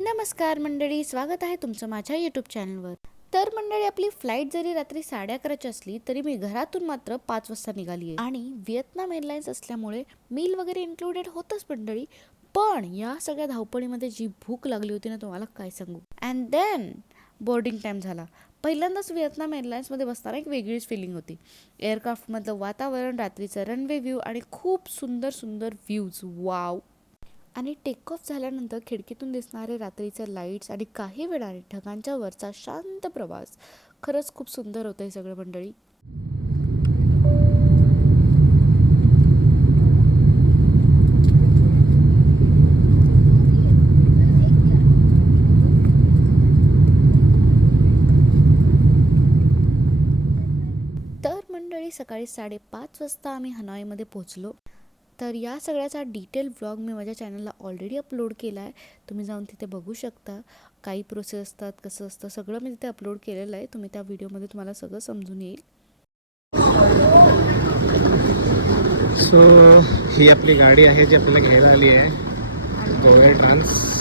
नमस्कार मंडळी, स्वागत आहे तुमचं माझ्या यूट्यूब चॅनलवर. तर मंडळी, आपली फ्लाईट जरी रात्री 11:30ची असली तरी मी घरातून मात्र 5 वाजता निघाली आहे. आणि व्हिएतनाम एअरलाइन्स असल्यामुळे मील वगैरे इन्क्लुडेड होतच मंडळी. पण या सगळ्या धावपळीमध्ये जी भूक लागली होती ना, तुम्हाला काय सांगू. अँड देन बोर्डिंग टाईम झाला. पहिल्यांदाच व्हिएतनाम एअरलाइन्समध्ये बसताना एक वेगळीच फिलिंग होती. एअरक्राफ्टमधलं वातावरण, रात्रीचं रनवे व्ह्यू आणि खूप सुंदर सुंदर व्ह्यूज. वाव. आणि टेक ऑफ झाल्यानंतर खिडकीतून दिसणारे रात्रीचे लाईट्स आणि काही वेळाने ढगांच्या वरचा शांत प्रवास. खरंच खूप सुंदर होतं हे सगळं मंडळी. तर मंडळी, सकाळी 5:30 वाजता आम्ही हनॉईमध्ये पोहोचलो. तर या सगळ्याचा डिटेल व्लॉग मी माझ्या चॅनलला ऑलरेडी अपलोड केला आहे. तुम्ही जाऊन तिथे बघू शकता. काही प्रोसेस असतात, कसं असतं, सगळं मी तिथे अपलोड केलेलं आहे. तुम्ही त्या व्हिडिओमध्ये तुम्हाला सगळं समजून येईल. सो ही आपली गाडी आहे जी आपल्याला घ्यायला आली आहे, गोवा ट्रान्स.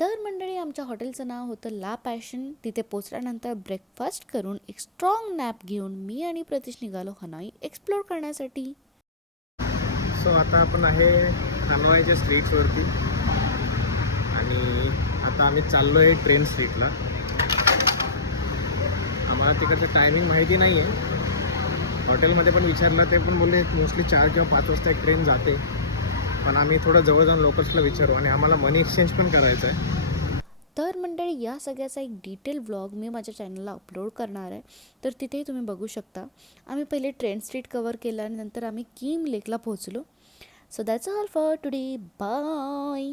तर मंडळी, आमच्या हॉटेलचं नाव होतं ला पॅशन. तिथे पोचल्यानंतर ब्रेकफास्ट करून एक स्ट्रॉंग नॅप घेऊन मी आणि प्रतीश निघालो हनॉई एक्सप्लोर करण्यासाठी. सो आता आपण आहे हनॉईच्या स्ट्रीट्सवरती आणि आता आम्ही चाललो आहे ट्रेन स्ट्रीटला. आम्हाला तिकडचं टायमिंग माहिती नाही आहे. हॉटेलमध्ये पण विचारलं, ते पण बोलले मोस्टली 4 किंवा 5 वाजता एक ट्रेन जाते. पण आम्ही थोडं जवळ जाऊन लोकल्सला विचारू आणि आम्हाला मनी एक्सचेंज पण करायचं आहे. तर मंडळी, या सगळ्याचा एक डिटेल व्लॉग मी माझ्या चॅनलला अपलोड करणार आहे. तर तिथेही तुम्ही बघू शकता. आम्ही पहिले ट्रेन स्ट्रीट कवर केलं आणि नंतर आम्ही किम लेकला पोहोचलो. So that's all for today. Bye.